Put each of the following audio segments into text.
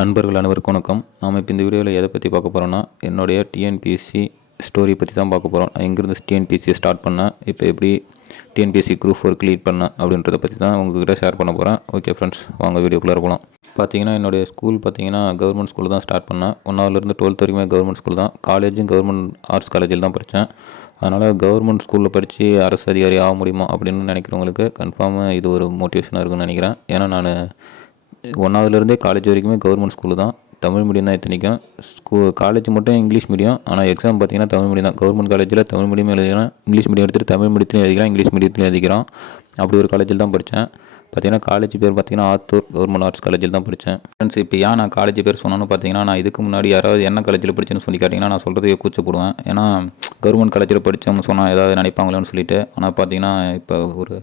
நண்பர்கள் அனைவருக்கும் வணக்கம். நாம் இப்போ இந்த வீடியோவில் எதை பற்றி பார்க்க போகிறோன்னா, என்னுடைய டிஎன்பிஎஸ்சி ஸ்டோரி பற்றி தான் பார்க்க போகிறோம். நான் எங்கேருந்து டிஎன்பிஎஸ்சியை ஸ்டார்ட் பண்ணேன், இப்போ எப்படி டிஎன்பிஎஸ்சி குரூப் 4 கிளியர் பண்ணேன் அப்படின்றத பற்றி தான் உங்ககிட்ட ஷேர் பண்ண போகிறேன். ஓகே ஃப்ரெண்ட்ஸ், வாங்க வீடியோக்குள்ளே போகலாம். பார்த்தீங்கன்னா என்னுடைய ஸ்கூல் பார்த்தீங்கன்னா கவர்மெண்ட் ஸ்கூலில் தான் ஸ்டார்ட் பண்ணேன். 1ஆவதுலேருந்து 12th வரைக்குமே கவர்மெண்ட் ஸ்கூல் தான். காலேஜும் கவர்மெண்ட் ஆர்ட்ஸ் காலேஜில் தான் படித்தேன். அதனால் கவர்மெண்ட் ஸ்கூலில் படித்து அரசு அதிகாரி ஆக முடியுமா அப்படின்னு நினைக்கிறவங்களுக்கு கன்ஃபார்மாக இது ஒரு மோட்டிவேஷனாக இருக்குன்னு நினைக்கிறேன். ஏன்னா நான் 1ஆவதுலேருந்தே காலேஜ் வரைக்குமே கவர்மெண்ட் ஸ்கூலு தான். தமிழ் மீடியம் தான் இத்தனைக்கும். காலேஜ் மட்டும் இங்கிலீஷ் மீடியம். ஆனால் எக்ஸாம் பார்த்தீங்கன்னா தமிழ் மீடியம் தான். கவர்மெண்ட் காலேஜில் தமிழ் மீடியம் எழுதிக்கிறேன், இங்கிலீஷ் மீடியம் எடுத்துகிட்டு தமிழ் மீடியத்துலையும் எழுதிக்கிறேன், இங்கிலீஷ் மீடியத்துலையும் எழுதிக்கிறோம். அப்படி ஒரு காலேஜில் தான் படித்தேன். பார்த்தீங்கன்னா காலேஜ் பேர் பார்த்தீங்கன்னா ஆத்தூர் கவர்மெண்ட் ஆர்ட்ஸ் காலேஜில் தான் படித்தேன். ஃப்ரெண்ட்ஸ், இப்போ ஏன் நான் காலேஜ் பேர் சொன்னோன்னு பார்த்தீங்கன்னா, நான் இதுக்கு முன்னாடி யாராவது என்ன காலேஜில் படிச்சேன்னு சொல்லி கேட்டிங்கன்னா நான் சொல்கிறதுக்கு கூச்சப்படுவேன். ஏன்னா கவர்மெண்ட் காலேஜில் படித்தவங்க சொன்னால் ஏதாவது நினைப்பாங்களோன்னு சொல்லிட்டு. ஆனால் பார்த்தீங்கன்னா இப்போ ஒரு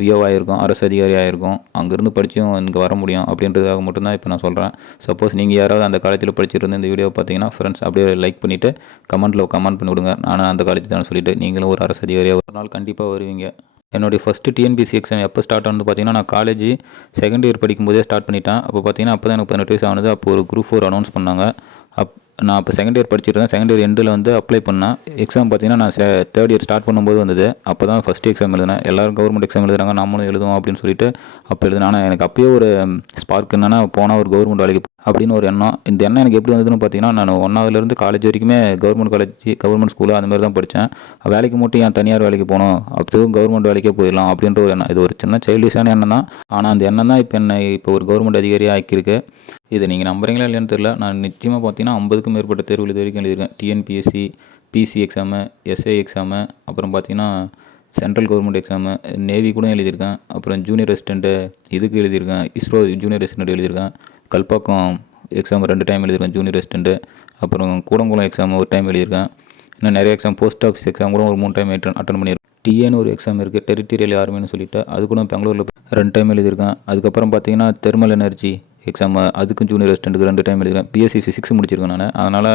விஓ ஆகிருக்கும், அரசு அதிகாரி ஆகிருக்கும், அங்கேருந்து படித்தும் இங்கே வர முடியும் அப்படின்றதுக்காக மட்டும்தான் இப்போ நான் சொல்கிறேன். சப்போஸ் நீங்கள் யாராவது அந்த காலேஜில் படிச்சிருந்து இந்த வீடியோ பார்த்தீங்கன்னா ஃப்ரெண்ட்ஸ் அப்படியே லைக் பண்ணிவிட்டு கமெண்ட் பண்ணி விடுங்க. நானும் அந்த காலேஜ் தான் சொல்லிவிட்டு நீங்களும் ஒரு அரசு அதிகாரியாக ஒரு நாள் கண்டிப்பாக வருவீங்க. என்னுடைய ஃபஸ்ட்டு டிஎன்பிஎஸ்சி எக்ஸாம் எப்போ ஸ்டார்ட் ஆனது பார்த்தீங்கன்னா, நான் காலேஜ் செகண்ட் இயர் படிக்கும்போதே ஸ்டார்ட் பண்ணிட்டேன். அப்போ பார்த்தீங்கன்னா அப்போ தான் எனக்கு 18 வயசு ஆனது. அப்போ ஒரு குரூப் 4 அனௌன்ஸ் பண்ணாங்க. நான் அப்போ செகண்ட் இயர் படிச்சிருந்தேன். செகண்ட் இயர் எண்டில் வந்து அப்ளை பண்ணேன். எக்ஸாம் பார்த்தீங்கன்னா நான் தேர்ட் இயர் ஸ்டார்ட் பண்ணும்போது வந்தது. அப்போ தான் ஃபஸ்ட் எக்ஸாம் எழுதினேன். எல்லோரும் கவர்மெண்ட் எக்ஸாம் எழுதுறாங்க, நம்மளும் எழுதுவோம் அப்படின்னு சொல்லிட்டு அப்போ எழுதினேன். ஆனால் எனக்கு அப்போயே ஒரு ஸ்பார்க் என்னென்னா, போனால் ஒரு கவர்மெண்ட் வேலைக்கு அப்படின்னு ஒரு எண்ணம். இந்த எண்ணம் எனக்கு எப்படி வந்ததுன்னு பார்த்தீங்கன்னா, நான் 1ஆவதுலேருந்து காலேஜ் வரைக்குமே கவர்மெண்ட் காலேஜ் கவர்மெண்ட் ஸ்கூலு அந்த மாதிரி தான் படித்தேன். வேலைக்கு மட்டும் ஏன் தனியார் வேலைக்கு போகணும், அப்போதும் கவர்மெண்ட் வேலைக்கே போயிடலாம் அப்படின்ற ஒரு எண்ணம். இது ஒரு சின்ன சைல்டிஷான எண்ணம் தான். ஆனால் அந்த எண்ணம் தான் இப்போ ஒரு கவர்மெண்ட் அதிகாரியாக ஆக்கியிருக்கு. இதை நீங்கள் நம்புறீங்களா இல்லையான்னு தெரியல. நான் நிச்சயமாக பார்த்தீங்கன்னா 50க்கும் மேற்பட்ட தேர்வுகள் இது வரைக்கும் எழுதியிருக்கேன். TNPSC, PC exam, SI exam, அப்புறம் பார்த்தீங்கன்னா சென்ட்ரல் கவர்மெண்ட் எக்ஸாமு, நேவி கூட எழுதியிருக்கேன். அப்புறம் ஜூனியர் ரெசிடெண்ட்டு இதுக்கு எழுதியிருக்கேன். இஸ்ரோ ஜூனியர் ரெசிடெண்ட் எழுதியிருக்கேன். கல்பாக்கம் எக்ஸாம் 2 டைம் எழுதியிருக்கேன் ஜூனியர் ரெசிடெண்ட்டு. அப்புறம் கூடங்குளம் எக்ஸாம் ஒரு டைம் எழுதியிருக்கேன். இன்னும் நிறைய எக்ஸாம், போஸ்ட் ஆஃபீஸ் எக்ஸாம் கூட ஒரு 3 டைம் அட்டன் பண்ணியிருக்கேன். டிஏன்னு ஒரு எக்ஸாம் இருக்குது, டெரிட்டரியல் ஆர்மின்னு சொல்லிட்டு, அது கூட பெங்களூரில் 2 டைம் எழுதியிருக்கேன். அதுக்கப்புறம் பார்த்தீங்கன்னா தெர்மல் எனர்ஜி எக்ஸாம், அதுக்கும் ஜூனியர் ரெசிடெண்ட்டுக்கு 2 டைம் எழுதியிருக்கேன். பிஎஸ்சி ஃபிசிக்ஸ் முடிச்சிருக்கேன் நான். அதனால்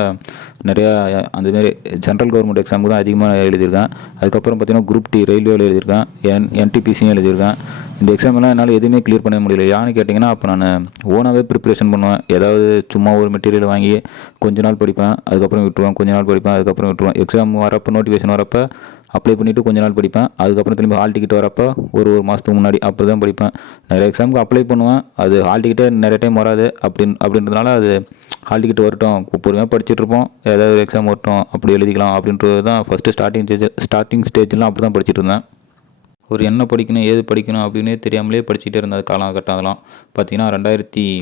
நிறையா அந்தமாரி சென்ட்ரல் கவர்மெண்ட் எக்ஸாமுக்கு தான் அதிகமாக எழுதியிருக்கேன். அதுக்கப்புறம் பார்த்தீங்கன்னா குரூப் டி ரயில்வேவில் எழுதியிருக்கேன், என்டிபிசியும் எழுதியிருக்கேன். இந்த எக்ஸாம்லாம் என்னால் எதுவுமே கிளியர் பண்ண முடியல. ஏன்னு கேட்டிங்கன்னா, அப்போ நான் ஓனாகவே ப்ரிப்ரேஷன் பண்ணுவேன். ஏதாவது சும்மா ஒரு மெட்டீரியல் வாங்கி கொஞ்ச நாள் படிப்பேன், அதுக்கப்புறம் விட்டுருவேன், கொஞ்ச நாள் படிப்பேன், அதுக்கப்புறம் விட்டுருவேன். எக்ஸாம் வரப்போ, நோட்டிஃபிகேஷன் வரப்போ அப்ளை பண்ணிவிட்டு கொஞ்ச நாள் படிப்பேன். அதுக்கப்புறம் திரும்பி ஹால் டிக்கெட் வரப்போ ஒரு மாதத்துக்கு முன்னாடி அப்படி தான் படிப்பேன். நிறைய எக்ஸாமுக்கு அப்ளை பண்ணுவேன். அது ஹால் டிக்கெட்டே நிறைய டைம் வராது. அப்படின்றதுனால அது ஹால் டிக்கெட் வரட்டும், பொறுமையாக படிச்சுட்ருப்போம், ஏதாவது ஒரு எக்ஸாம் வரட்டும், அப்படி எழுதிக்கலாம் அப்படின்றது தான் ஃபஸ்ட்டு ஸ்டார்டிங் ஸ்டேஜ்லாம் அப்படி தான் படிச்சுட்டு இருந்தேன். ஒரு என்ன படிக்கணும், ஏது படிக்கணும் அப்படின்னே தெரியாமலே படிச்சுட்டே இருந்தது காலகட்டம். அதெல்லாம் பார்த்தீங்கன்னா 2013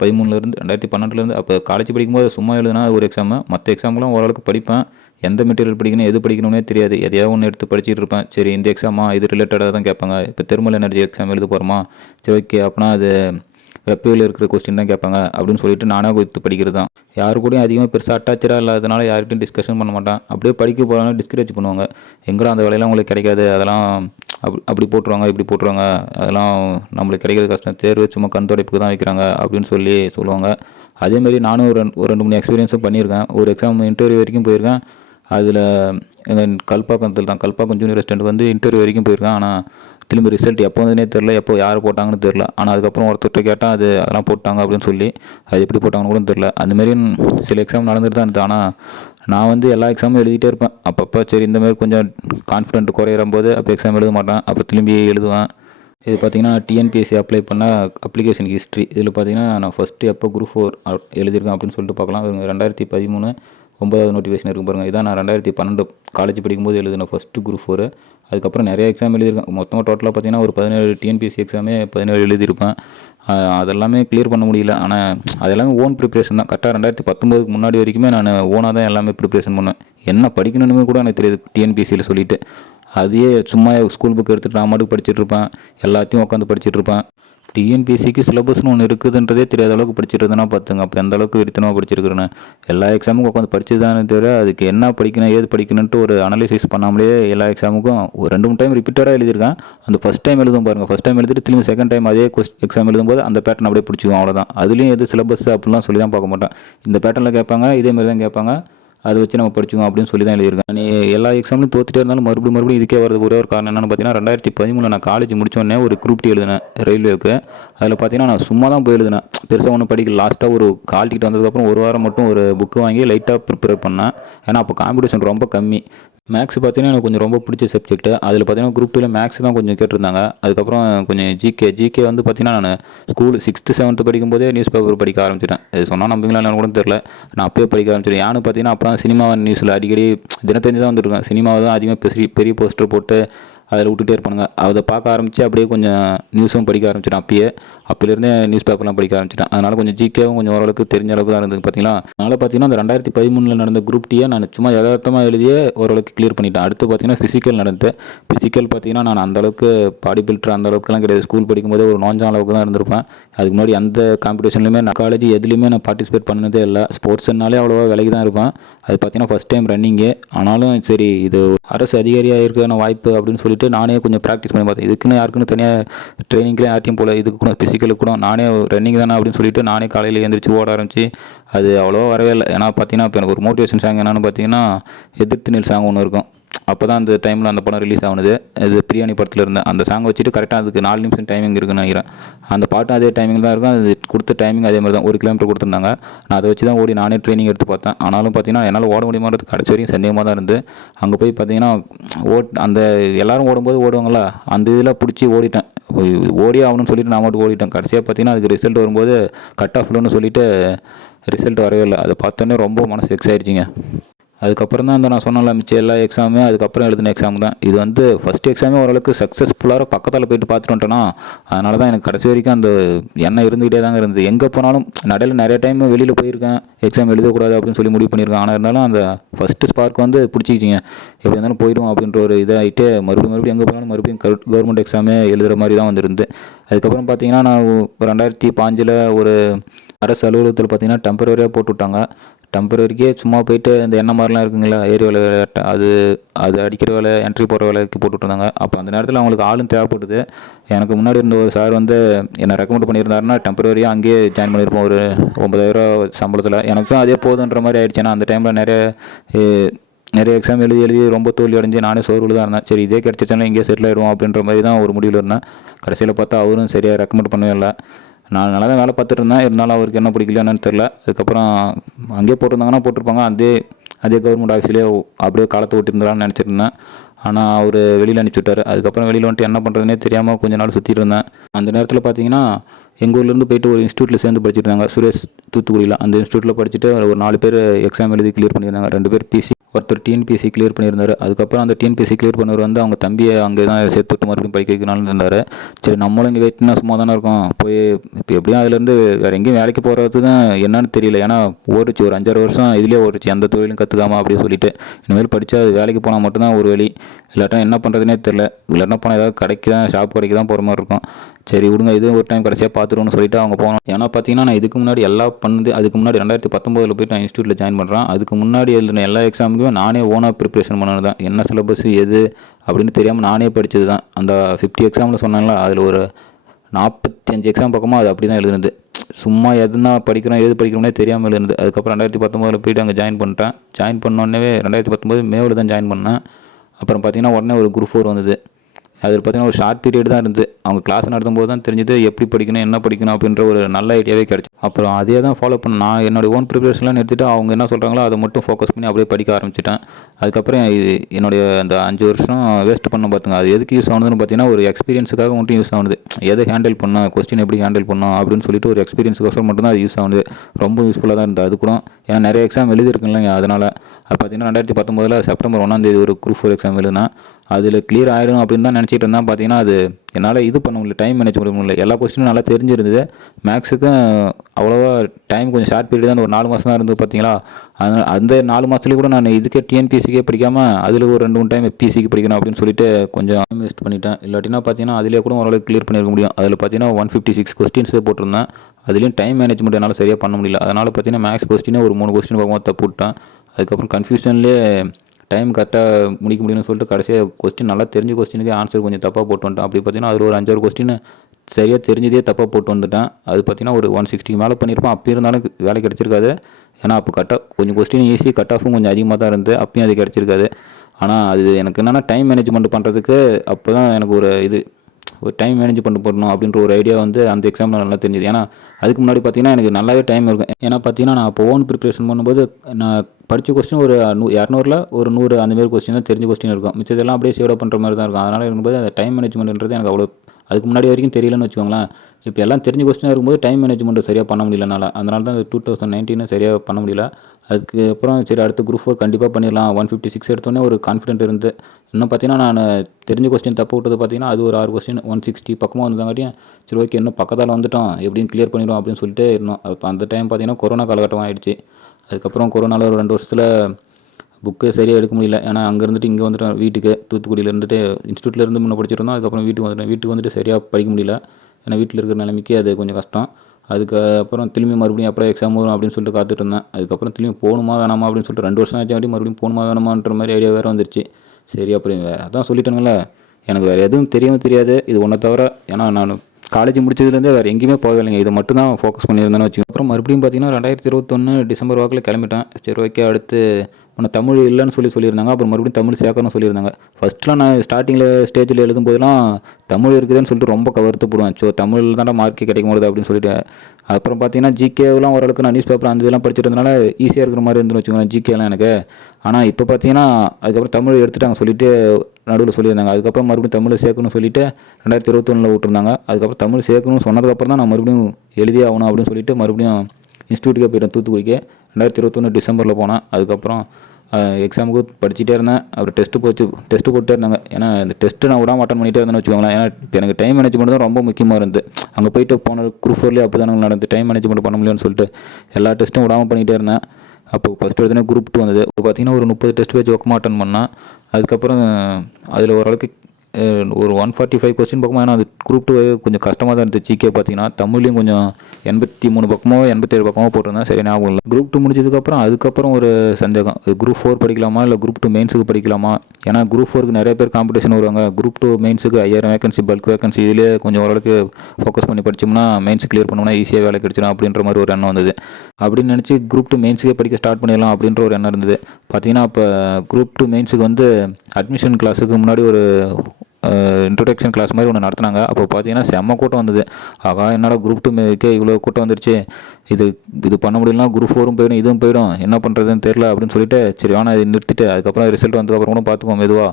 2012 அப்போ காலேஜ் படிக்கும்போது சும்மா எழுதுனா ஒரு எக்ஸாமு, மற்ற எக்ஸாம்லாம் ஓரளவுக்கு படிப்பேன். எந்த மெட்டீரியல் படிக்கணும், எது படிக்கணும்னே தெரியாது. எதையாவது ஒன்று எடுத்து படிச்சுட்டு இருப்பேன். சரி, இந்த எக்ஸாமா, இது ரிலேட்டடாக தான் கேட்பாங்க. இப்போ தெர்மல் எனர்ஜி எக்ஸாம் எழுத போகிறோமா, சரி ஓகே, அப்படின்னா அது வெப்பவில் இருக்கிற கொஸ்டின் தான் கேட்பாங்க அப்படின்னு சொல்லிட்டு நானே கொடுத்து படிக்கிறது தான். யாரு கூடயும் அதிகமாக பெருசாக அட்டாச்சாக இல்லாதனால யார்கிட்டையும் டிஸ்கஷன் பண்ண மாட்டேன். அப்படியே படிக்க போகிறாங்க, டிஸ்கரேஜ் பண்ணுவாங்க. எங்கடா அந்த வேலையெல்லாம் உங்களுக்கு கிடைக்காது, அதெல்லாம் அப்படி போட்டுருவாங்க, இப்படி போட்டுருவாங்க, அதெல்லாம் நம்மளுக்கு கிடைக்கிறது கஷ்டம், தேர்வு சும்மா கண் துடைப்புக்கு தான் வைக்கிறாங்க அப்படின்னு சொல்லுவாங்க. அதேமாரி நானும் ஒரு 2-3 எக்ஸ்பீரியன்ஸும் பண்ணியிருக்கேன். ஒரு எக்ஸாம் இன்டர்வியூ வரைக்கும் போயிருக்கேன். அதில் எங்கள் கல்பாக்கம் ஜூனியர் ரெசிடெண்ட் வந்து இன்டர்வியூ வரைக்கும் போயிருக்கேன். ஆனால் திரும்பி ரிசல்ட் எப்போ வந்ததுனே தெரில, எப்போ யார் போட்டாங்கன்னு தெரில. ஆனால் அதுக்கப்புறம் ஒருத்தர்கிட்ட கேட்டால் அதெல்லாம் போட்டாங்க அப்படின்னு சொல்லி, அது எப்படி போட்டாங்கன்னு கூட தெரில. அந்தமாரி சில எக்ஸாம் நடந்துட்டு தான் இருந்தது. ஆனால் நான் வந்து எல்லா எக்ஸாமும் எழுதிட்டே இருப்பேன். அப்பப்போ சரி இந்தமாரி கொஞ்சம் கான்ஃபிடென்ட் குறையிற போது அப்போ எக்ஸாம் எழுத மாட்டேன், அப்போ திரும்பி எழுதுவேன். இது பார்த்திங்கன்னா டிஎன்பிஎஸ்சி அப்ளை பண்ண அப்ளிகேஷன் ஹிஸ்ட்ரி. இதில் பார்த்திங்கன்னா நான் ஃபஸ்ட்டு எப்போ குரூப் 4 எழுதியிருக்கேன் அப்படின்னு சொல்லிட்டு பார்க்கலாம். 2013 9வது நோட்டிஃபிகேஷன் இருக்கும் பாருங்கள். இதான் நான் 2012 காலேஜ் படிக்கும்போது எழுதின ஃபஸ்ட்டு குரூப் 4. அதுக்கப்புறம் நிறைய எக்ஸாம் எழுதியிருக்கேன். மொத்தமாக டோட்டலாக பார்த்தீங்கன்னா ஒரு 17 டிஎன்பிஎஸ்சி எக்ஸாமே 17 எழுதியிருப்பேன். அதெல்லாமே கிளியர் பண்ண முடியல. ஆனால் அதெல்லாமே ஓன் ப்ரிப்ரேஷன் தான். கரெக்டாக 2019க்கு முன்னாடி வரைக்குமே நான் ஓனாக தான் எல்லாமே ப்ரிப்ரேஷன் பண்ணுவேன். என்ன படிக்கணும்னு கூட எனக்கு தெரியாது டிஎன்பிஎஸ்சியில் சொல்லிவிட்டு. அதையே சும்மா ஸ்கூல் புக் எடுத்துகிட்டு நான் மட்டும் படிச்சுட்ருப்பேன். எல்லாத்தையும் உட்காந்து படிச்சுட்ருப்பேன். டிஎன்பிஎஸ்சிக்கு சிலபஸ்னு ஒன்று இருக்குதுன்றதே தெரியாத அளவுக்கு படிச்சுட்டு இருந்தேன்னா பார்த்துங்க. அப்போ எந்த அளவுக்கு வெறித்தனமாக படிச்சிருக்கிறேன்னு. எல்லா எக்ஸாமுக்கும் உட்காந்து படிச்சு தானே தவிர அதுக்கு என்ன படிக்கணும், ஏது படிக்கணுன்ட்டு ஒரு அனலைசிஸ் பண்ணாமலே எல்லா எக்ஸாமுக்கும் ஒரு 2-3 டைம் ரிப்பீட்டடாக எழுதியிருக்கேன். அந்த ஃபஸ்ட் டைம் எழுதும் பாருங்கள், ஃபஸ்ட் டைம் எழுதிட்டு திரும்பி செகண்ட் டைம் அதே எக்ஸாம் எழுதும்போது அந்த பேட்டர்ன் அப்படியே பிடிச்சிக்கும், அவ்வளோதான். அதுலேயும் எது சிலபஸ் அப்படிலாம் சொல்லி தான் பார்க்க மாட்டேன். இந்த பேட்டர்னில் கேட்பாங்க, இதேமாரி தான் கேட்பாங்க, அதை வச்சு நம்ம படிச்சுக்கோம் அப்படின்னு சொல்லி தான் எழுதியிருக்கேன். நீ எல்லா எக்ஸாம்லையும் தோத்துட்டே இருந்தாலும் மறுபடியும் இதுக்கே வரது ஒரே ஒரு காரணம் என்னென்னு பார்த்தீங்கன்னா, 2013 நான் காலேஜ் முடித்தோடனே ஒரு குரூப் டி எழுதினேன் ரயில்வேக்கு. அதில் பார்த்தீங்கன்னா நான் சும்மா தான் போய் எழுதினேன், பெருசாக ஒன்றும் படிக்கல. லாஸ்ட்டாக ஒரு கால் டிக்கெட் வந்ததுக்கப்புறம் ஒரு வாரம் மட்டும் ஒரு புக்கு வாங்கி லைட்டாக ப்ரிப்பேர் பண்ணேன். ஏன்னா அப்போ காம்படிஷன் ரொம்ப கம்மி. மேக்ஸ் பார்த்தீங்கன்னா எனக்கு கொஞ்சம் ரொம்ப பிடிச்ச சப்ஜெக்ட். அதில் பார்த்தீங்கன்னா குரூப் 2ல மேக்ஸ் தான் கொஞ்சம் கேட்டிருந்தாங்க. அதுக்கப்புறம் கொஞ்சம் ஜிகே வந்து பார்த்தீங்கன்னா நான் ஸ்கூல் 6th 7th படிக்கும்போதே நியூஸ் பேப்பர் படிக்க ஆரம்பிச்சிட்டேன். இது சொன்னால் நம்பிங்களா என்னன்னு கூட தெரியல, நான் அப்பயே படிக்க ஆரம்பிச்சிட்டேன். ஏன்னு பார்த்தீங்கன்னா அப்போ தான் சினிமா நியூஸில் அடிக்கடி தினத்தந்தி தான் வந்துருக்கேன். சினிமாவை தான் அதிகமாக பெரிய போஸ்டர் போட்டு அதில் விட்டுட்டே இருப்பானுங்க. அதை பார்க்க ஆரம்பித்து அப்படியே கொஞ்சம் நியூஸும் படிக்க ஆரம்பிச்சிட்டேன். அப்போலேருந்தே நியூஸ் பேப்பர்லாம் படிக்க ஆரம்பிச்சிட்டேன். அதனால் கொஞ்சம் ஜிகேவும் கொஞ்சம் ஓரளவுக்கு தெரிஞ்ச அளவுக்கு தான் இருந்தது பார்த்தீங்களா. அதனால் பார்த்தீங்கன்னா அந்த 2013 நடந்த குரூப் டியை நான் சும்மா யதார்த்தமாக எழுதியே ஓரளவுக்கு கிளியர் பண்ணிட்டேன். அடுத்து பார்த்தீங்கன்னா ஃபிசிக்கல் நடந்து, ஃபிசிக்கல் பார்த்தீங்கன்னா நான் அந்தளவுக்கு பாடி பில்டர் அந்த அளவுக்குலாம் கிடையாது. ஸ்கூல் படிக்கும்போதே ஒரு நோஞ்சான அளவுக்கு தான் இருந்திருப்பேன். அதுக்கு முன்னாடி அந்த காம்படிஷன்லையுமே நான் காலேஜ் எதுலேயுமே நான் பார்ட்டிசிபேட் பண்ணதே இல்லை. ஸ்போர்ட்ஸ்னாலே அவ்வளோவா விலைக்கு தான் இருப்பேன். அது பார்த்தீங்கன்னா ஃபஸ்ட் டைம் ரன்னிங்கு. ஆனாலும் சரி, இது அரசு அதிகாரியாக இருக்கிற வாய்ப்பு அப்படின்னு சொல்லிட்டு நானே கொஞ்சம் ப்ராக்டிஸ் பண்ணி பார்த்தேன். இதுக்குன்னு யாருக்குன்னு தனியாக ட்ரைனிங்லேயே யார்ட்டையும் போல, இதுக்கு கூட ஃபிசிக்கலுக்கு கூட நானே ரன்னிங் தானே அப்படின்னு சொல்லிட்டு நானே காலையில் எழுந்திரிச்சு ஓட ஆரம்பிச்சு அது அவ்வளோவா வரவே இல்லை. ஏன்னா பார்த்தீங்கன்னா இப்போ எனக்கு ஒரு மோட்டிவேஷன் சாங் என்னென்னு பார்த்தீங்கன்னா எதிர்த்து நில் சாங் ஒன்று இருக்கும். அப்போ தான் அந்த டைமில் அந்த படம் ரிலீஸ் ஆகுது. இது பிரியாணி படத்தில் இருந்தேன். அந்த சாங் வச்சுட்டு கரெக்டாக அதுக்கு 4 நிமிஷம் டைமிங் இருக்குன்னு நினைக்கிறேன். அந்த பாட்டும் அதே டைமிங் தான் இருக்கும். அது கொடுத்த டைமிங் அதே மாதிரி தான், 1 கிலோமீட்டர் கொடுத்துருந்தாங்க. நான் அதை வச்சு தான் ஓடி நானே ட்ரைனிங் எடுத்து பார்த்தேன். ஆனாலும் பார்த்தீங்கன்னா என்னால் ஓட முடியுமான்றது கடைசி வரைக்கும் சந்தேகமாக தான் இருந்து. அங்கே போய் பார்த்தீங்கன்னா அந்த எல்லோரும் ஓடும்போது ஓடுவாங்களா, அந்த இதில் பிடிச்சி ஓடிட்டேன். ஓடி ஆகணும்னு சொல்லிட்டு நான் மட்டும் ஓடிட்டேன். கடைசியாக பார்த்தீங்கன்னா அதுக்கு ரிசல்ட் வரும்போது கட் ஆஃப் இல்லைன்னு சொல்லிட்டு ரிசல்ட் வரவே இல்லை. அதை பார்த்தோன்னே ரொம்ப மனசு வெக்ஸ் ஆகிடுச்சிங்க. அதுக்கப்புறம் தான் நான் சொன்னல மிச்சம் எல்லா எக்ஸாமுமே அதுக்கப்புறம் எழுதின எக்ஸாம் தான். இது வந்து ஃபஸ்ட் எக்ஸாமே ஓரளவுக்கு சக்ஸஸ்ஃபுல்லாக பக்கத்தில் போயிட்டு பார்த்துட்டு வந்துட்டேன்னா, அதனால தான் எனக்கு கடைசி வரைக்கும் அந்த எண்ணம் இருந்துகிட்டே தாங்க இருந்தது. எங்கே போனாலும் நடையில் நிறைய டைம் வெளியில் போயிருக்கேன், எக்ஸாம் எழுதக்கூடாது அப்படின்னு சொல்லி முடிவு பண்ணியிருக்கேன். ஆனால் இருந்தாலும் அந்த ஃபஸ்ட்டு ஸ்பார்க் வந்து பிடிச்சிக்கிச்சிங்க. எப்படி இருந்தாலும் போயிடும் அப்படின்ற ஒரு இதாகிட்டு மறுபடியும் எங்கே போனாலும் மறுபடியும் கவர்மெண்ட் எக்ஸாமே எழுதுகிற மாதிரி தான் வந்துருந்து. அதுக்கப்புறம் பார்த்தீங்கன்னா நான் 2005 ஒரு அரசு அலுவலகத்தில் பார்த்தீங்கன்னா டெம்பரரியாக போட்டு விட்டாங்க. டெம்பரரிக்கே சும்மா போயிட்டு இந்த எண்ணெய் மாதிரிலாம் இருக்குங்களா, ஏரி வேலை, அது அடிக்கிற வேலை, என்ட்ரி போடுற வேலைக்கு போட்டுவிட்டாங்க. அப்போ அந்த நேரத்தில் அவங்களுக்கு ஆளும் தேவைப்படுது. எனக்கு முன்னாடி இருந்த ஒரு சார் வந்து என்னை ரெக்கமெண்ட் பண்ணியிருந்தாருன்னா டெம்பரரியாக அங்கேயே ஜாயின் பண்ணியிருப்போம் ஒரு 9000 சம்பளத்தில். எனக்கும் அதே போதுன்ற மாதிரி ஆயிடுச்சு. ஏன்னா அந்த டைமில் நிறைய எக்ஸாம் எழுதி ரொம்ப தோல்வி அடைஞ்சு நானே சோர்வில் தான் இருந்தேன். சரி இதே கிடச்சிச்சுன்னா இங்கே செட்டில் ஆகிடுவோம் அப்படின்ற மாதிரி தான் ஒரு முடிவில் இருந்தேன். கடைசியில் பார்த்தா அவரும் சரியாக ரெக்கமெண்ட் பண்ணவே இல்லை. நான் நல்லா தான் வேலை பார்த்துட்டு இருந்தேன். இருந்தாலும் அவருக்கு என்ன பிடிக்கல என்னன்னு தெரில. அதுக்கப்புறம் அங்கேயே போட்டிருந்தாங்கன்னா போட்டிருப்பாங்க, அதே கவர்மெண்ட் ஆஃபீஸ்லேயே அப்படியே காலத்தை ஓட்டியிருந்தான்னு நினச்சிருந்தேன். ஆனால் அவர் வெளியில் அனுப்பிச்சுட்டார். அதுக்கப்புறம் வெளியில் வந்துட்டு என்ன பண்ணுறதுனே தெரியாமல் கொஞ்ச நாள் சுற்றிட்டு இருந்தேன். அந்த நேரத்தில் பார்த்தீங்கன்னா எங்கள் ஊர்லேருந்து போயிட்டு ஒரு இன்ஸ்டியூட்டில் சேர்ந்து படிச்சுட்டு இருந்தாங்க, சுரேஷ், தூத்துக்குடியில். அந்த இன்ஸ்டியூட்டில் படிச்சுட்டு ஒரு 4 பேர் எக்ஸாம் எழுதி கிளியர் பண்ணியிருந்தாங்க. 2 பேர் பிசி, ஒருத்தர் டிஎன்பிஎஸ்சி கிளியர் பண்ணியிருந்தார். அதுக்கப்புறம் அந்த டிஎன்பிஎஸ்சி கிளியர் பண்ணவர் வந்து அவங்க தம்பியை அங்கே தான் சேர்த்துட்டு மறுபடியும் படிக்க வைக்கணும்னு இருந்தார். சரி நம்மளும் இங்கே வெயிட்னா சும்மா தானே இருக்கோம், போய் இப்போ எப்படியும் அதுலேருந்து வேறு எங்கேயும் வேலைக்கு போகிறதுக்கு என்னன்னு தெரியல. ஏன்னா ஓடிச்சு ஒரு 5-6 வருஷம் இதுலேயே ஓடிச்சு, எந்த தொழிலும் கற்றுக்காமல் அப்படின்னு சொல்லிட்டு. இனிமேல் படித்தா அது வேலைக்கு போனால் மட்டும்தான் ஒரு வழி, இல்லாட்டா என்ன பண்ணுறதுனே தெரில. இல்லைன்னா போனால் ஏதாவது கடைக்கு தான், ஷாப் கடைக்கு தான் போகிற மாதிரி இருக்கும். சரி விடுங்க, இது ஒரு டைம் கடைசியாக பார்த்துருவோம்னு சொல்லிட்டு அவங்க போனோம். ஏன்னா பார்த்தீங்கன்னா நான் இதுக்கு முன்னாடி எல்லாம் பண்ணது, அதுக்கு முன்னாடி 2019 போய்ட்டு நான் இன்ஸ்டியூட்டில் ஜாயின் பண்ணுறேன். அதுக்கு முன்னாடி எழுதின எல்லா எக்ஸாமுக்குமே நானே ஓனாக ப்ரிப்ரேஷன் பண்ணது தான். என்ன சிலபஸ் எது அப்படின்னு தெரியாமல் நானே படித்தது தான். அந்த 50 எக்ஸாமில் சொன்னாங்களா, அதில் ஒரு 45 எக்ஸாம் பக்கமாக அது அப்படி தான் எழுதுனது. சும்மா எதுனா படிக்கிறோம் எது படிக்கிறோம்னே தெரியாமல் எழுதுனது. அதுக்கப்புறம் 2019 போய்ட்டு அங்கே ஜாயின் பண்ணிட்டேன். ஜாயின் பண்ணோடனே 2019 மேவில் தான் ஜாயின் பண்ணேன். அப்புறம் பார்த்தீங்கன்னா உடனே ஒரு குரூப் 4 வந்தது. அதில் பார்த்தீங்கன்னா ஒரு ஷார்ட் பீரியட் தான் இருந்து. அவங்க கிளாஸ் நடத்தும் போது தான் தெரிஞ்சது எப்படி படிக்கணும், என்ன படிக்கணும் அப்படின்ற ஒரு நல்ல ஐடியாவே கிடச்சி. அப்புறம் அதே தான் ஃபாலோ பண்ண நான் என்னோடய ஓன் ப்ரிப்பரேஷன்லாம் நிறுத்திட்டு அவங்க என்ன சொல்கிறாங்களோ அதை மட்டும் ஃபோக்கஸ் பண்ணி அப்படியே படிக்க ஆரம்பிச்சிட்டேன். அதுக்கப்புறம் என்னுடைய அந்த 5 வருஷம் வேஸ்ட் பண்ண பார்த்துங்க. அது எதுக்கு யூஸ் ஆகுதுன்னு பார்த்தீங்கன்னா ஒரு எக்ஸ்பீரியன்ஸுக்காக மட்டும் யூஸ் ஆகுது. எதை ஹேண்டில் பண்ணோம், கொஸ்டின் எப்படி ஹேண்டில் பண்ணோம் அப்படின்னு சொல்லிட்டு ஒரு எக்ஸ்பீரியன்ஸுக்கோசரம் மட்டும் தான் அது யூஸ் ஆகுது. ரொம்ப யூஸ்ஃபுல்லாக தான் இருந்தது. அது கூட ஏன்னா நிறைய எக்ஸாம் எழுதிருக்குங்களேங்க. அதனால் அது பார்த்தீங்கன்னா 2019 செப்டம்பர் 1 ஒரு குரூப் 4 எக்ஸாம் எழுதுனா அதில் கிளியர் ஆகிடும் அப்படின்னு தான் நினச்சிட்டு இருந்தால். பார்த்தீங்கன்னா அது என்னால் இது பண்ண முடியல, டைம் மேனேஜ் பண்ண முடியல. எல்லா கொஸ்டினும் நல்லா தெரிஞ்சிருந்தது. மேக்ஸுக்கும் அவ்வளோவா டைம் கொஞ்சம் ஷார்ட் பீரியட் தான், ஒரு 4 மாதம் தான் இருந்தது பார்த்தீங்களா. அதனால் அந்த 4 மாதத்துலேயும் கூட நான் இதுக்கே டிஎன்பிஎஸ்சிக்கே படிக்காமல் அதில் ஒரு 2-3 டைம் பிசிக்கு படிக்கணும் அப்படின்னு சொல்லிட்டு கொஞ்சம் டைம் வேஸ்ட் பண்ணிட்டேன். இல்லாட்டினா பார்த்தீங்கன்னா அதிலே கூட ஓரளவுக்கு கிளியர் பண்ணியிருக்க முடியும். அதில் பார்த்தீங்கன்னா 156 கொஸ்டின்ஸே போட்டிருந்தேன். அதுலேயும் டைம் மேனேஜ்மெண்ட் என்னால் சரியாக பண்ண முடியல. அதனால் பார்த்தீங்கன்னா மேக்ஸ் கொஸ்டினே ஒரு 3 கொஸ்டின் பார்க்கும்போது தப்பு விட்டேன். அதுக்கப்புறம் கன்ஃபியூஷன்லேயே டைம் கரெக்டாக முடிக்க முடியும்னு சொல்லிட்டு கடைசியாக கொஸ்டின் நல்லா தெரிஞ்ச கொஸ்டினுக்கு ஆன்சர் கொஞ்சம் தப்பாக போட்டு வந்துட்டேன். அப்படி பார்த்தீங்கன்னா அதில் ஒரு 5-6 கொஸ்டின் சரியாக தெரிஞ்சதே தப்பாக போட்டு வந்துட்டேன். அது பார்த்தீங்கன்னா ஒரு 160 மேலே பண்ணியிருப்பேன். அப்போ இருந்தாலும் வேலை கிடச்சிருக்காது. ஏன்னா அப்போ கொஞ்சம் கொஸ்டின் ஈஸி, கட் ஆஃபும் கொஞ்சம் அதிகமாக தான் இருந்து, அப்பயும் அது கிடச்சிருக்காது. ஆனால் அது எனக்கு என்னென்னா டைம் மேனேஜ்மெண்ட் பண்ணுறதுக்கு அப்போ தான் எனக்கு ஒரு டைம் மேனேஜ் பண்ணணும் அப்படின்ற ஒரு ஐடியா வந்து அந்த எக்ஸாமில் நல்லா தெரிஞ்சுது. ஏன்னா அதுக்கு முன்னாடி பார்த்தீங்கன்னா எனக்கு நல்லாவே டைம் இருக்கும். ஏன்னா பார்த்தீங்கன்னா நான் இப்போ ஓன் ப்ரிப்ரேஷன் பண்ணும்போது நான் படித்த கொஸ்டின் ஒரு 200ல் ஒரு 100 அந்தமாரி கொஸ்டின் தான் தெரிஞ்ச கொஸ்டின் இருக்கும். மிச்சதெல்லாம் அப்படியே சேவ் பண்ணுற மாதிரி தான் இருக்கும். அதனால் இருக்கும்போது அந்த டைம் மேனேஜ்மெண்ட்ன்றது எனக்கு அவ்வளோ அதுக்கு முன்னாடி வரைக்கும் தெரியலன்னு வச்சுக்கோங்களேன். இப்போ எல்லாம் தெரிஞ்ச கொஸ்டினாக இருக்கும்போது டைம் மேனேஜ்மெண்ட் சரியாக பண்ண முடியல என்னால். அதனால தான் இந்த 2019 சரியாக பண்ண முடியல. அதுக்கப்புறம் சரி அடுத்து குரூப் 4 கண்டிப்பாக பண்ணிடலாம். 156 எடுத்தோடனே ஒரு கான்ஃபிடென்ட் இருந்து இன்னும் பார்த்தீங்கன்னா நான் தெரிஞ்ச கொஸ்டின் தப்பு விட்டது பார்த்தீங்கன்னா அது ஒரு 6 கொஸ்டின் 160 பக்கமாக வந்ததாங்காட்டியும் சரி ஓகே இன்னும் பக்கத்தால் வந்துட்டோம் எப்படியும் கிளியர் பண்ணிடும் அப்படின்னு சொல்லிட்டு இருந்தோம். அப்போ அந்த டைம் பார்த்தீங்கன்னா கொரோனா காலகட்டமாக ஆகிடுச்சு. அதுக்கப்புறம் கொரோனாவில் ஒரு 2 வருஷத்தில் புக்கு சரியாக எடுக்க முடியல. ஏன்னா அங்கே இருந்துட்டு இங்கே வந்துட்டேன் வீட்டுக்கு. தூத்துக்குடியில் இருந்துட்டு இன்ஸ்டியூட்லேருந்து முன்னே படிச்சிருந்தோம். அதுக்கப்புறம் வீட்டுக்கு வந்துட்டு சரியாக படிக்க முடியல. ஏன்னா வீட்டில் இருக்கிற நிலைமைக்கு அது கொஞ்சம் கஷ்டம். அதுக்கப்புறம் திரும்பி மறுபடியும் எப்போ எக்ஸாம் வரும் அப்படின்னு சொல்லிட்டு காத்துட்டு இருந்தேன். அதுக்கப்புறம் திரும்பி போகணுமா வேணாமா அப்படின்னு சொல்லிட்டு 2 வருஷம் ஆச்சு மறுபடியும் போகணுமா வேணாமான்ற மாதிரி ஐடியா வேறு வந்துருச்சு. சரி அப்புறம் வேறு அதான் சொல்லிட்டேங்களே எனக்கு வேறு எதுவும் தெரியாது. இது ஒன்றை தவிர ஏன்னா நான் காலேஜ் முடிச்சதுலேருந்தே வேறு எங்கேயுமே போகலைங்க. இதை மட்டும் தான் ஃபோக்கஸ் பண்ணியிருந்தேன்னு வச்சுக்கோங்க. அப்புறம் மறுபடியும் பார்த்தீங்கன்னா 2021 டிசம்பர் வாக்கில் கிளம்பிட்டேன். சரி ஓகே அடுத்து உன்னை தமிழ் இல்லைன்னு சொல்லியிருந்தாங்க. அப்புறம் மறுபடியும் தமிழ் சேர்க்கணும்னு சொல்லியிருந்தாங்க. ஃபஸ்ட்லாம் நான் ஸ்டார்டிங்கில் ஸ்டேஜில் எழுதும்போதெல்லாம் தமிழ் இருக்குதுன்னு சொல்லிட்டு ரொம்ப வருத்தப்படுவேன். ஸோ தமிழ் தான்டா மார்க்கே கிடைக்க முடியாது அப்படின்னு சொல்லிட்டு அப்புறம் பார்த்தீங்கன்னா ஜிகேலாம் ஓரளவுக்கு நான் நியூஸ் பேப்பர் அந்த இதெல்லாம் படிச்சிருந்தனால ஈஸியாக இருக்கிற மாதிரி இருந்துன்னு வச்சுக்கோங்களேன் ஜிகேலாம் எனக்கு. ஆனால் இப்போ பார்த்தீங்கன்னா அதுக்கப்புறம் தமிழ் எடுத்துட்டாங்க சொல்லிட்டு நடுவில் சொல்லியிருந்தாங்க. அதுக்கப்புறம் மறுபடியும் தமிழ் சேர்க்கணும்னு சொல்லிட்டு 2021 விட்டுருந்தாங்க. அதுக்கப்புறம் தமிழ் சேர்க்கணும்னு சொன்னதுக்கப்புறம் தான் நான் மறுபடியும் எழுதி ஆகணும் அப்படின்னு சொல்லிட்டு மறுபடியும் இன்ஸ்டியூட்டுக்கே போயிட்டேன் தூத்துக்குடிக்கு. 2021 டிசம்பரில் போனேன். அதுக்கப்புறம் எக்ஸாமுக்கு படிச்சுட்டே இருந்தேன். அப்புறம் டெஸ்ட்டு போட்டே இருந்தாங்க. ஏன்னா இந்த டெஸ்ட்டு நான் விடாம அட்டன் பண்ணிகிட்டே இருந்தேன்னு வச்சுக்கோங்களேன். ஏன்னா இப்போ எனக்கு டைம் மேனேஜ்மெண்ட் தான் ரொம்ப முக்கியமாக இருந்து. அங்கே போயிட்டு போன குரூப் 4 அப்படி தானே நடந்து டைம் மேனேஜ்மெண்ட் பண்ண முடியும்னு சொல்லிட்டு எல்லா டெஸ்ட்டும் விடாமல் பண்ணிகிட்டே இருந்தேன். அப்போ ஃபஸ்ட்டு எடுத்தோன்னே குரூப் 2 வந்தது. இப்போ பார்த்தீங்கன்னா ஒரு 30 டெஸ்ட் பேஜ் ஒர்க்கமாக அட்டன் பண்ணேன். அதுக்கப்புறம் அதில் ஓரளவுக்கு ஒரு 145 கொஸ்டின் பக்கமாக. ஏன்னா அது குரூப் 2 கொஞ்சம் கஷ்டமாக தான் இருந்துச்சு. ஜிகே பார்த்தீங்கன்னா தமிழ்லையும் கொஞ்சம் 83 பக்கமோ 87 பக்கமோ போட்டிருந்தேன். சரி ஞாபகம் இல்லை. குரூப் 2 முடிஞ்சதுக்கப்புறம் அதுக்கப்புறம் ஒரு சந்தேகம் குரூப் 4 படிக்கலாமா இல்லை குரூப் 2 மெயின்ஸுக்கு படிக்கலாமா. ஏன்னா குரூப் 4க்கு நிறைய பேர் காம்படிஷன் வருவாங்க. குரூப் 2 மெயின்ஸுக்கு 5000 வேகன்சி பல்க் வேகன்சி இதிலே கொஞ்சம் ஓரளவுக்கு ஃபோக்கஸ் பண்ணி படித்தோம்னா மெயின்ஸ் கிளியர் பண்ணோம்னா ஈஸியாக வேலை கிடைச்சிடும் அப்படின்ற மாதிரி ஒரு எண்ணம் வந்தது. அப்படின்னு நினச்சி குரூப் 2 மெயின்ஸுக்கே படிக்க ஸ்டார்ட் பண்ணிடலாம் அப்படின்ற ஒரு எண்ணம் இருந்தது. பார்த்தீங்கன்னா இப்போ குரூப் 2 மெயின்ஸுக்கு வந்து அட்மிஷன் கிளாஸுக்கு முன்னாடி ஒரு இன்ட்ரொடக்ஷன் கிளாஸ் மாதிரி ஒன்று நடத்துனாங்க. அப்போ பார்த்தீங்கன்னா செம்ம கூட்டம் வந்தது. ஆகா என்னடா குரூப் 2 இவ்வளோ கூட்டம் வந்துருச்சு, இது பண்ண முடியலனா குரூப் 4 போயிடும் இதுவும் போயிடும் என்ன பண்ணுறதுன்னு தெரில அப்படின்னு சொல்லிட்டு சரி ஆனால் இது நிறுத்திட்டு அதுக்கப்புறம் ரிசல்ட் வந்ததுக்கப்புறம் கூட பார்த்துக்கோம் மெதுவாக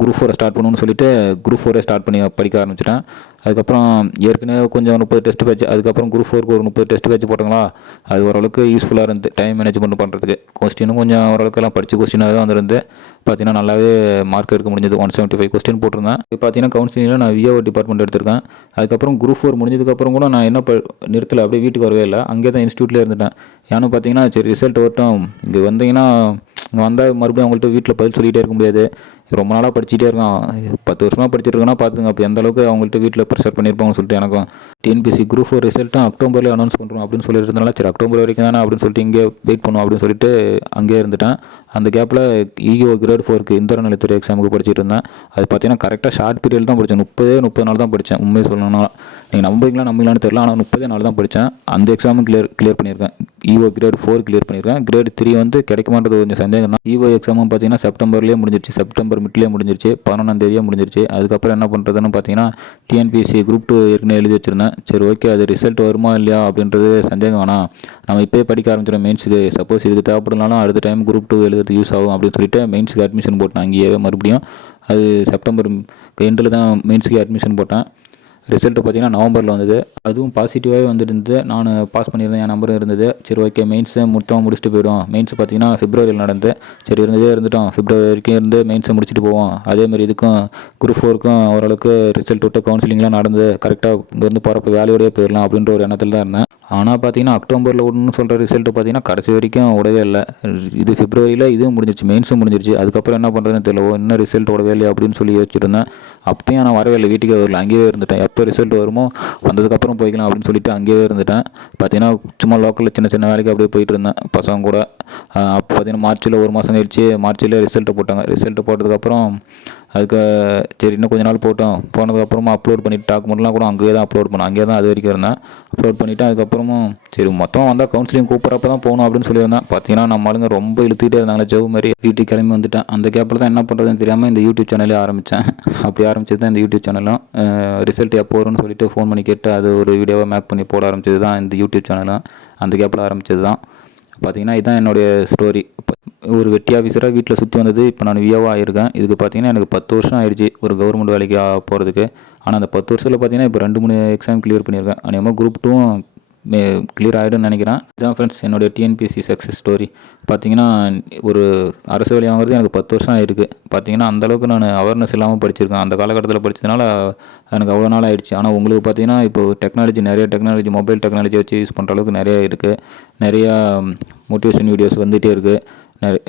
குரூப் 4 ஸ்டார்ட் பண்ணணும்னு சொல்லிட்டு குரூப் 4 ஸ்டார்ட் பண்ணி படிக்க ஆரம்பிச்சிட்டேன். அதுக்கப்புறம் ஏற்கனவே கொஞ்சம் 30 டெஸ்ட் பேட்ச் அதுக்கப்புறம் குரூப் 4க்கு ஒரு 30 டெஸ்ட் பேட்ச் போட்டாங்களா. அது ஓரளவுக்கு யூஸ்ஃபுல்லாக இருந்து டைம் மேனேஜ்மெண்ட் பண்ணுறதுக்கு. கொஸ்டினும் கொஞ்சம் ஓரளவுக்குலாம் படித்த கொஸ்டினாக தான் வந்துருந்து. பார்த்தீங்கன்னா நல்லாவே மார்க் எடுக்க முடிஞ்சது. 175 கொஸ்டின் போட்டிருந்தேன். இப்போ பார்த்தீங்கன்னா கவுன்சிலிங்கில் நான் விஓ டிபார்ட்மெண்ட் எடுத்திருக்கேன். அதுக்கப்புறம் குரூப் 4 முடிஞ்சதுக்கப்புறம் கூட நான் என்ன நிறுத்தலை அப்படியே வீட்டுக்கு வரவே இல்லை. அங்கே தான் இன்ஸ்டியூட்லேயே இருந்துட்டேன். ஏன்னு பார்த்தீங்கன்னா சரி ரிசல்ட் வரட்டும் இங்கே வந்தீங்கன்னா இங்கே வந்தால் மறுபடியும் அவங்கள்ட்ட வீட்டில் பதில் சொல்லிகிட்டே இருக்க முடியாது. ரொம்ப நாளாக படிச்சுட்டே இருக்கான் 10 வருஷமாக படிச்சுட்டு இருக்கேன்னா பார்த்துங்க. அப்போ எந்த அளவுக்கு அவங்கள்ட்ட வீட்டில் ப்ரெஷர் பண்ணியிருப்பாங்கன்னு சொல்லிட்டு எனக்கும் டிஎன்பிசி குரூப் 4 ரிசல்ட்டும் அக்டோபரில் அனௌன்ஸ் பண்ணுறோம் அப்படின்னு சொல்லிட்டு இருந்தனால சரி அக்டோபர் வரைக்கும் தானே அப்படின்னு சொல்லிட்டு இங்கே வெயிட் பண்ணுவோம் அப்படின்னு சொல்லிட்டு அங்கேயே இருந்துட்டேன். அந்த கேப்பில் இஓ கிரேட் 4க்கு இந்திர நிலைத்துறை எக்ஸாமுக்கு படிச்சுட்டு இருந்தேன். அது பார்த்தீங்கன்னா கரெக்டாக ஷார்ட் பீரியட் தான் படித்தேன். 30 நாள் தான் படித்தேன். உண்மையை சொல்லணும்னா நீங்கள் நம்பிங்களான்னு தெரியல. ஆனால் 30 நாள் தான் படித்தேன். அந்த எக்ஸாமும் கிளியர் பண்ணியிருக்கேன். இஓ கிரேட் 4 கிளியர் பண்ணியிருக்கேன். கிரேட் 3 வந்து கிடைக்குமான்றது கொஞ்சம் சந்தேகம் தான். இஓ எக்ஸாமும் பார்த்தீங்கன்னா செப்டம்பர்லேயே முடிஞ்சிருச்சு. செப்டம்பர் மிட்லேயே முடிஞ்சிருச்சு. 11ஆம் தேதியே முடிஞ்சிருச்சு. அதுக்கப்புறம் என்ன பண்ணுறதுன்னு பார்த்தீங்கன்னா டிஎன்பிஎஸ்சி குரூப் 2 ஏற்கனவே எழுதி வச்சுருந்தேன். சரி ஓகே அது ரிசல்ட் வருமா இல்லையா அப்படின்றது சந்தேகம் வேணாம். நம்ம இப்போயே படிக்க ஆரம்பிச்சிடும் மெயின்ஸுக்கு. சப்போஸ் இதுக்கு தேவைப்படனாலும் அடுத்த டைம் குரூப் 2 எழுதுறதுக்கு யூஸ் ஆகும் அப்படின்னு சொல்லிட்டு மெயின்ஸுக்கு அட்மிஷன் போட்டேன். அங்கேயே மறுபடியும் அது செப்டம்பர் எண்டில் தான் மெயின்ஸுக்கு அட்மிஷன் போட்டேன். ரிசல்ட்டு பார்த்தீங்கன்னா நவம்பரில் வந்தது. அதுவும் பாசிட்டிவாகவே வந்துருந்து. நான் பாஸ் பண்ணியிருந்தேன். என் நம்பரும் இருந்தது. சரி ஓகே மெயின்ஸை மொத்தமாக முடிச்சுட்டு போய்டும். மெயின்ஸ் பார்த்தீங்கன்னா பிப்ரவரியில் நடந்து சரி இருந்துட்டோம். பிப்ரவரி வரைக்கும் இருந்து மெயின்ஸை முடிச்சுட்டு போவோம். அதேமாதிரி இதுக்கும் குரூப் 4க்கும் ஓரளவுக்கு ரிசல்ட் விட்டு கவுன்சிலிங்லாம் நடந்து கரெக்டாக இங்கேருந்து போகிறப்ப வேலையோடய போயிடலாம் அப்படின்ற ஒரு எண்ணத்தில் தான் இருந்தேன். ஆனால் பார்த்தீங்கன்னா அக்டோபரில் விடணும்னு சொல்கிற ரிசல்ட்டு பார்த்தீங்கன்னா கடைசி வரைக்கும் விடவே இல்லை. இது பிப்ரவரியில் இதுவும் முடிஞ்சிருச்சு. மெயின்ஸும் முடிஞ்சிருச்சு. அதுக்கப்புறம் என்ன பண்ணுறதுன்னு தெரியல. இன்னும் ரிசல்ட் விடவே இல்லை அப்படின்னு சொல்லி யோசிச்சுருந்தேன். அப்பயும் நான் வரவே இல்லை. வீட்டுக்கே வரல. அங்கேயே இருந்துட்டேன். எப்போ ரிசல்ட் வருமோ வந்ததுக்கப்புறம் போய்க்கலாம் அப்படின்னு சொல்லிட்டு அங்கேயே இருந்துட்டேன். பார்த்தீங்கன்னா சும்மா லோக்கலில் சின்ன வேலைக்கு அப்படியே போயிட்டு இருந்தேன் பசங்க கூட. அப்போ பார்த்தீங்கன்னா மார்ச்சில் ஒரு மாதம் கழிச்சு மார்ச்சில் ரிசல்ட்டு போட்டாங்க. ரிசல்ட்டு போட்டதுக்கப்புறம் அதுக்கு சரி இன்னும் கொஞ்ச நாள் போனதுக்கப்புறமா அப்லோட் பண்ணிவிட்டு டாக்குமெண்ட்லாம் கூட அங்கேயே தான் அப்லோட் பண்ணேன். அங்கேயே தான் அது வரைக்கும் இருந்தேன். அப்லோட் பண்ணிவிட்டு அதுக்கப்புறமும் சரி மொத்தம் வந்தால் கவுன்சிலிங் கூப்பிட்றப்ப தான் போகணும் அப்படின்னு சொல்லியிருந்தேன். பார்த்தீங்கன்னா நம்ம ஆளுங்க ரொம்ப இழுத்துக்கிட்டே இருந்தாங்களே ஜவு மாதிரி. வீட்டுக்கு கிளம்பி வந்துட்டேன். அந்த கேப்பில் தான் என்ன பண்ணுறதுன்னு தெரியாமல் இந்த யூடியூப் சேனலே ஆரம்பித்தேன். அப்படி ஆரம்பிச்சது தான் இந்த யூடியூப் சேனலும். ரிசல்ட் எப்போ வரும்னு சொல்லிட்டு ஃபோன் பண்ணி கேட்டு அது ஒரு வீடியோவை மேக் பண்ணி போட ஆரம்பிச்சது தான் இந்த யூடியூப் சேனலும். அந்த கேப்பில் ஆரம்பித்தது தான். பார்த்தீங்கன்னா இதுதான் என்னுடைய ஸ்டோரி. ஒரு வெட்டி ஆஃபீஸராக வீட்டில் சுற்றி வந்தது. இப்போ நான் விஓவாக ஆகியிருக்கேன். இதுக்கு பார்த்தீங்கன்னா எனக்கு 10 வருஷம் ஆயிடுச்சு ஒரு கவர்மெண்ட் வேலைக்கு போகிறதுக்கு. ஆனால் அந்த 10 வருஷத்தில் பார்த்தீங்கன்னா இப்போ 2-3 எக்ஸாம் கிளியர் பண்ணியிருக்கேன். அநேகமாக குரூப் 2 கிளியர் ஆகிடும்னு நினைக்கிறேன். இதுதான் ஃப்ரெண்ட்ஸ் என்னுடைய டிஎன்பிஎஸ்சி சக்ஸஸ் ஸ்டோரி. பார்த்தீங்கன்னா ஒரு அரசு வேலை வாங்குறது எனக்கு 10 வருஷம் ஆகிருக்கு. பார்த்தீங்கன்னா அந்தளவுக்கு நான் அவேர்னஸ் இல்லாமல் படிச்சிருக்கேன். அந்த காலகட்டத்தில் படித்ததுனால எனக்கு அவ்வளோ நாள் ஆகிடுச்சு. ஆனால் உங்களுக்கு பார்த்தீங்கன்னா இப்போ நிறைய டெக்னாலஜி மொபைல் டெக்னாலஜி வச்சு யூஸ் பண்ணுற அளவுக்கு நிறைய இருக்குது. நிறையா மோட்டிவேஷன் வீடியோஸ் வந்துகிட்டே இருக்குது.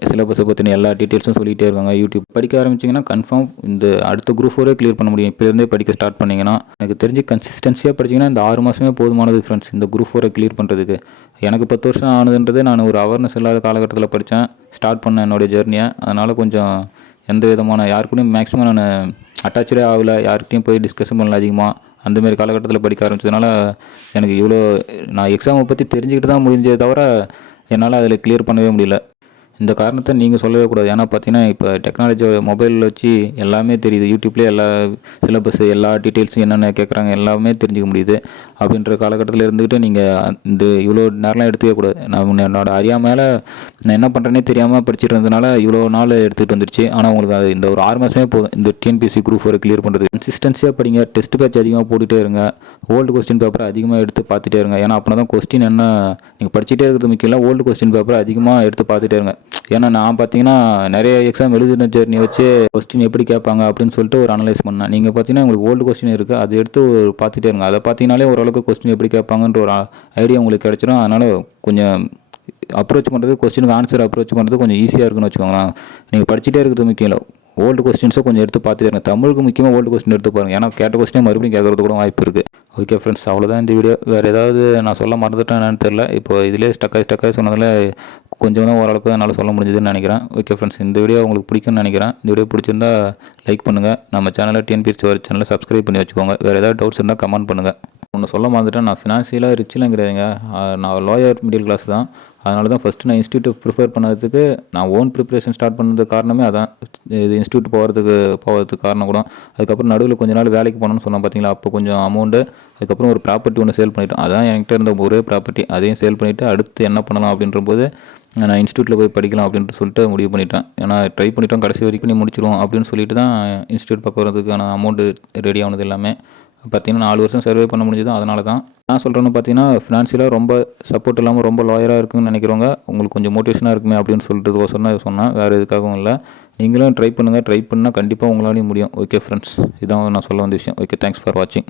சிலபஸை பற்றின எல்லா டீட்டெயில்ஸும் சொல்லிகிட்டே இருக்காங்க. யூடியூப் படிக்க ஆரம்பிச்சிங்கன்னா கன்ஃபார்ம் இந்த அடுத்த குரூப் 4 கிளியர் பண்ண முடியும். இப்போலேருந்தே படிக்க ஸ்டார்ட் பண்ணிங்கன்னா எனக்கு தெரிஞ்சு கன்சிஸ்டன்சியாக படிச்சிங்கன்னா இந்த 6 மாதமே போதுமானது ஃப்ரெண்ட்ஸ் இந்த குரூப் 4 கிளியர் பண்ணுறதுக்கு. எனக்கு 10 வருஷம் ஆனதுன்றது நான் ஒரு அவேர்னஸ் இல்லாத காலகட்டத்தில் படித்தேன். ஸ்டார்ட் பண்ணேன் என்னுடைய ஜேர்னியை. அதனால் கொஞ்சம் எந்த விதமான யாருக்கூடையும் மேக்ஸிமம் நான் அட்டாச்சே ஆகலை. யார்கிட்டையும் போய் டிஸ்கஷன் பண்ணல அதிகமாக. அந்தமாரி காலகட்டத்தில் படிக்க ஆரம்பிச்சதுனால எனக்கு இவ்வளோ நான் எக்ஸாமை பற்றி தெரிஞ்சுக்கிட்டு தான் முடிஞ்சே தவிர என்னால் அதில் கிளியர் பண்ணவே முடியல. இந்த காரணத்தை நீங்கள் சொல்லவே கூடாது. ஏன்னா பார்த்தீங்கன்னா இப்போ டெக்னாலஜி மொபைலில் வச்சு எல்லாமே தெரியுது. யூடியூப்லேயே எல்லா சிலபஸ் எல்லா டீட்டெயில்ஸும் என்னென்ன கேட்குறாங்க எல்லாமே தெரிஞ்சுக்க முடியுது. அப்படின்ற காலகட்டத்தில் இருந்துக்கிட்டு நீங்கள் இந்த இவ்வளோ நேரம்லாம் எடுத்துக்கவே கூடாது. நான் என்னோட அறியாமல் நான் என்ன பண்ணுறேனே தெரியாமல் படிச்சுட்டு இருந்ததுனால இவ்வளோ நாள் எடுத்துகிட்டு வந்துருச்சு. ஆனால் உங்களுக்கு அது இந்த ஒரு 6 மாதமே போதும் இந்த டிஎன்பிஎஸ்சி குரூப் 4 கிளியர் பண்ணுறது. கன்சிஸ்டன்சியாக படிங்க. டெஸ்ட் பேட்ச் அதிகமாக போட்டுகிட்டே இருங்க. ஓல்டு கொஸ்டின் பேப்பரை அதிகமாக எடுத்து பார்த்துட்டே இருங்க. ஏன்னா அப்படின்னா தான் கொஸ்டின் என்ன நீங்கள் படிச்சுட்டே இருக்கிறது முக்கியம் இல்லை. ஓல்டு கொஸ்டின் பேப்பரை அதிகமாக எடுத்து பார்த்துட்டே இருங்க. ஏன்னா நான் பார்த்தீங்கன்னா நிறைய எக்ஸாம் எழுதின ஜெர்னி வச்சு கொஸ்டின் எப்படி கேட்பாங்க அப்படின்னு சொல்லிட்டு ஒரு அனலைஸ் பண்ணேன். நீங்கள் பார்த்தீங்கன்னா உங்களுக்கு ஓல்டு கொஸ்டின் இருக்குது. அதை எடுத்து பார்த்துட்டே இருங்க. அதை பார்த்தீங்கனாலே ஓரளவுக்கு கொஸ்டின் எப்படி கேட்பாங்கன்ற ஒரு ஐடியா உங்களுக்கு கிடச்சிடும். அதனால் கொஞ்சம் அப்ரோச் பண்ணுறது கொஸ்டினுக்கு ஆன்சர் அப்ரோச் பண்ணுறது கொஞ்சம் ஈஸியாக இருக்குன்னு வச்சுக்கோங்களேன். நீங்கள் படிச்சுட்டே இருக்கிறது முக்கியம் இல்லை. ஓல்டு கொஸ்டின்ஸை கொஞ்சம் எடுத்து பார்த்துட்டே இருங்க. தமிழுக்கு முக்கியமாக ஓல்டு கொஸ்டின் எடுத்து பாருங்கள். ஏன்னா கேட்ட கொஸ்டினே மறுபடியும் கேட்கறது கூட வாய்ப்பு இருக்குது. ஓகே ஃப்ரெண்ட்ஸ், அவ்வளோதான் இந்த வீடியோ. வேறு ஏதாவது நான் சொல்ல மறந்துட்டேன் என்னன்னு தெரில. இப்போ இதிலே ஸ்டக்காகி சொன்னதில் கொஞ்சம் தான் ஓரளவுக்கு தான் என்னால் சொல்ல முடிஞ்சதுன்னு நினைக்கிறேன். ஓகே ஃப்ரெண்ட்ஸ், இந்த வீடியோ உங்களுக்கு பிடிக்கும்னு நினைக்கிறேன். இந்த வீடியோ பிடிச்சிருந்தா லைக் பண்ணுங்கள். நம்ம சேனலில் டிஎன்பிஎஸ்சி சேனலை சப்ஸ்கிரைப் பண்ணி வச்சுக்கோங்க. வேறு ஏதாவது டவுட்ஸ் இருந்தால் கமெண்ட் பண்ணுங்கள். ஒன்று சொல்ல மறந்துட்டேன், நான் ஃபினான்ஷியலாக ரிச்செலாம் கிடையாதுங்க. நான் லோயர் மிடில் கிளாஸ் தான். அதனால தான் ஃபஸ்ட்டு நான் இன்ஸ்டியூட் ப்ரிஃபர் பண்ணதுக்கு நான் ஓன் ப்ரிப்ரேஷன் ஸ்டார்ட் பண்ணதுக்கு காரணமே அதான். இது இன்ஸ்டியூட் போகிறதுக்கு காரணம் கூட. அதுக்கப்புறம் நடுவில் கொஞ்ச நாள் வேலைக்கு போகணுன்னு சொன்னேன் பார்த்தீங்களா, அப்போ கொஞ்சம் அமௌண்ட்டு. அதுக்கப்புறம் ஒரு ப்ராப்பர்ட்டி ஒன்று சேல் பண்ணிவிட்டோம். அதான் என்கிட்ட இருந்த ஒரே ப்ராப்பர்ட்டி. அதையும் சேல் பண்ணிவிட்டு அடுத்து என்ன பண்ணலாம் அப்படின்றபோது நான் இன்ஸ்டியூட்டில் போய் படிக்கலாம் அப்படின்ட்டு சொல்லிட்டு முடிவு பண்ணிட்டேன். ஏன்னா ட்ரை பண்ணிட்டோம், கடைசி வரைக்கும் நீ முடிச்சிடுவோம் அப்படின்னு சொல்லிட்டு தான் இன்ஸ்டியூட் பக்கம் வரதுக்கான அமௌண்ட்டு ரெடி ஆனது எல்லாமே. பார்த்தீங்கன்னா 4 வருஷம் சர்வே பண்ண முடிஞ்சது. அதனால தான் நான் சொல்கிறேன்னு பார்த்தீங்கன்னா ஃபினான்ஷியலாக ரொம்ப சப்போர்ட் இல்லாமல் ரொம்ப லாயராக இருக்குன்னு நினைக்கிறவங்க உங்களுக்கு கொஞ்சம் மோட்டிவேஷனாக இருக்குமே அப்படின்னு சொல்லிட்டு சொன்னேன். வேறு எதுக்காகவும் இல்லை. நீங்களும் ட்ரை பண்ணுங்கள். ட்ரை பண்ணால் கண்டிப்பாக உங்களாலையும் முடியும். ஓகே ஃப்ரெண்ட்ஸ், இதான் நான் சொல்ல வந்த விஷயம். ஓகே, தேங்க்ஸ் ஃபார் வாட்சிங்.